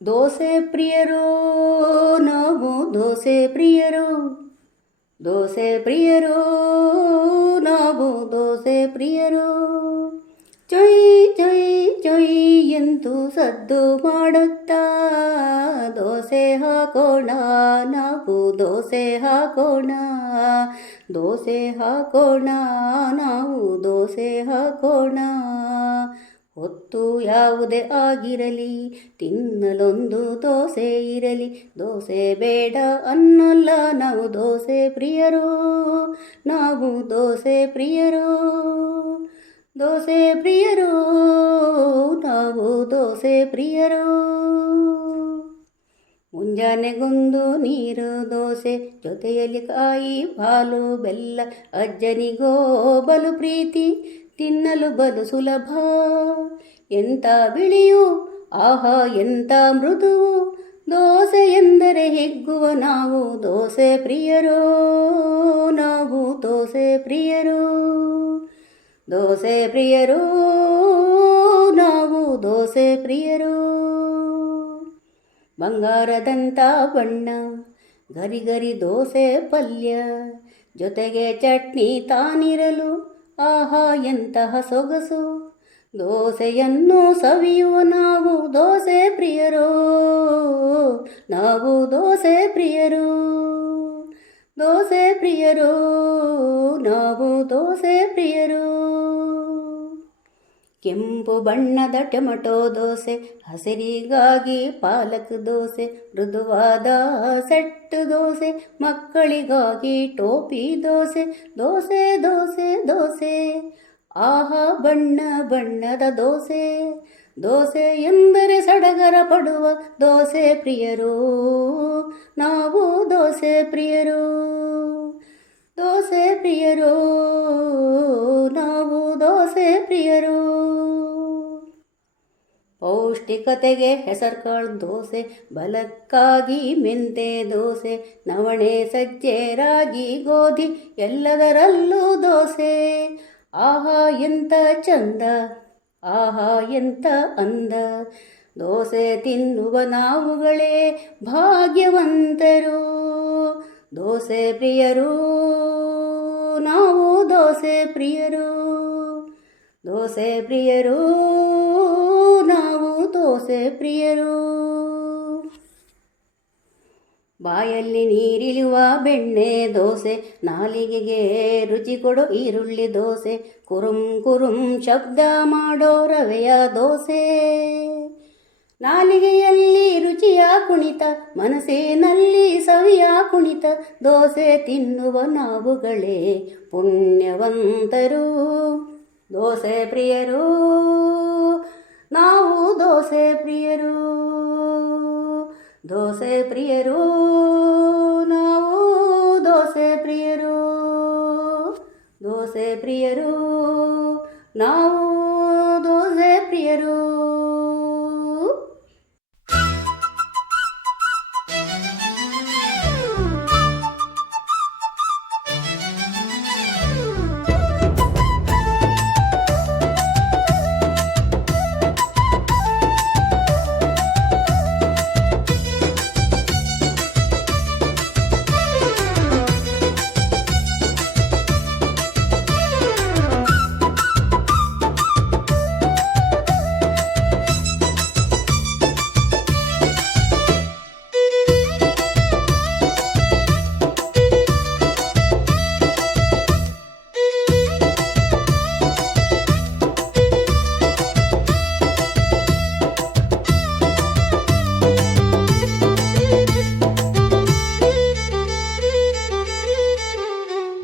ದೋಸೆ ಪ್ರಿಯರೋ ನಾವು ದೋಸೆ ಪ್ರಿಯರೋ, ದೋಸೆ ಪ್ರಿಯರೋ ನಾವು ದೋಸೆ ಪ್ರಿಯರೋ. ಚೊಯ್ ಚೊಯ್ ಚೊಯ್ ಎಂದು ಸದ್ದು ಮಾಡುತ್ತಾ ದೋಸೆ ಹಾಕೋಣ, ನಾವು ದೋಸೆ ಹಾಕೋಣ, ದೋಸೆ ಹಾಕೋಣ, ನಾವು ದೋಸೆ ಹಾಕೋಣ. ಹೊತ್ತು ಯಾವುದೇ ಆಗಿರಲಿ ತಿನ್ನಲೊಂದು ದೋಸೆ ಇರಲಿ, ದೋಸೆ ಬೇಡ ಅನ್ನಲ್ಲ ನಾವು ದೋಸೆ ಪ್ರಿಯರೋ, ನಾವು ದೋಸೆ ಪ್ರಿಯರೋ, ದೋಸೆ ಪ್ರಿಯರೋ ನಾವು ದೋಸೆ ಪ್ರಿಯರೋ. ಮುಂಜಾನೆಗೊಂದು ನೀರು ದೋಸೆ, ಜೊತೆಯಲ್ಲಿ ಕಾಯಿ ಹಾಲು ಬೆಲ್ಲ, ಅಜ್ಜನಿಗೋ ಬಲು ಪ್ರೀತಿ ತಿನ್ನಲು ಬಲು ಸುಲಭ. ಎಂಥ ಬಿಳಿಯು ಆಹಾ ಎಂಥ ಮೃದುವು, ದೋಸೆ ಎಂದರೆ ಹಿಗ್ಗುವ ನಾವು ದೋಸೆ ಪ್ರಿಯರೋ, ನಾವು ದೋಸೆ ಪ್ರಿಯರೋ, ದೋಸೆ ಪ್ರಿಯರೋ ನಾವು ದೋಸೆ ಪ್ರಿಯರೋ. ಬಂಗಾರದಂಥ ಬಣ್ಣ ಗರಿ ಗರಿ ದೋಸೆ ಪಲ್ಯ, ಜೊತೆಗೆ ಚಟ್ನಿ ತಾನಿರಲು ಆಹಾ ಎಂತಹ ಸೊಗಸು. ದೋಸೆಯನ್ನು ಸವಿಯುವ ನಾವು ದೋಸೆ ಪ್ರಿಯರೋ, ನಾವು ದೋಸೆ ಪ್ರಿಯರೋ, ದೋಸೆ ಪ್ರಿಯರೋ ನಾವು ದೋಸೆ ಪ್ರಿಯರೋ. ಕೆಂಪು ಬಣ್ಣದ ಟೊಮೆಟೊ ದೋಸೆ, ಹಸಿರಿಗಾಗಿ ಪಾಲಕ್ ದೋಸೆ, ಮೃದುವಾದ ಸೆಟ್ಟು ದೋಸೆ, ಮಕ್ಕಳಿಗಾಗಿ ಟೋಪಿ ದೋಸೆ, ದೋಸೆ ದೋಸೆ ದೋಸೆ ಆಹಾ ಬಣ್ಣ ಬಣ್ಣದ ದೋಸೆ. ದೋಸೆ ಎಂದರೆ ಸಡಗರ ಪಡುವ ದೋಸೆ ಪ್ರಿಯರೋ, ನಾವು ದೋಸೆ ಪ್ರಿಯರೋ, ದೋಸೆ ಪ್ರಿಯರೋ ನಾವು ದೋಸೆ ಪ್ರಿಯರೋ. ಪೌಷ್ಟಿಕತೆಗೆ ಹೆಸರುಕಾಳು ದೋಸೆ, ಬಲಕ್ಕಾಗಿ ಮೆಂತೆ ದೋಸೆ, ನವಣೆ ಸಜ್ಜೆ ರಾಗಿ ಗೋಧಿ ಎಲ್ಲದರಲ್ಲೂ ದೋಸೆ. ಆಹಾ ಎಂಥ ಚಂದ, ಆಹಾ ಎಂಥ ಅಂದ, ದೋಸೆ ತಿನ್ನುವ ನಾವುಗಳೇ ಭಾಗ್ಯವಂತರು. ದೋಸೆ ಪ್ರಿಯರು ನಾವು ದೋಸೆ ಪ್ರಿಯರು, ದೋಸೆ ಪ್ರಿಯರು ನಾವು ದೋಸೆ ಪ್ರಿಯರು. ಬಾಯಲ್ಲಿ ನೀರಿಳುವ ಬೆಣ್ಣೆ ದೋಸೆ, ನಾಲಿಗೆಗೆ ರುಚಿ ಕೊಡೋ ಈರುಳ್ಳಿ ದೋಸೆ, ಕುರುಂ ಕುರುಂ ಶಬ್ದ ಮಾಡೋ ರವೆಯ ದೋಸೆ. ನಾಲಿಗೆಯಲ್ಲಿ ರುಚಿಯ ಕುಣಿತ, ಮನಸ್ಸಿನಲ್ಲಿ ಸವಿಯ ಕುಣಿತ, ದೋಸೆ ತಿನ್ನುವ ನಾವುಗಳೇ ಪುಣ್ಯವಂತರು. ದೋಸೆ ಪ್ರಿಯರು ನಾವು ದೋಸೆ ಪ್ರಿಯರು, ದೋಸೆ ಪ್ರಿಯರು ನಾವು ದೋಸೆ ಪ್ರಿಯರು, ದೋಸೆ ಪ್ರಿಯರು ನಾವು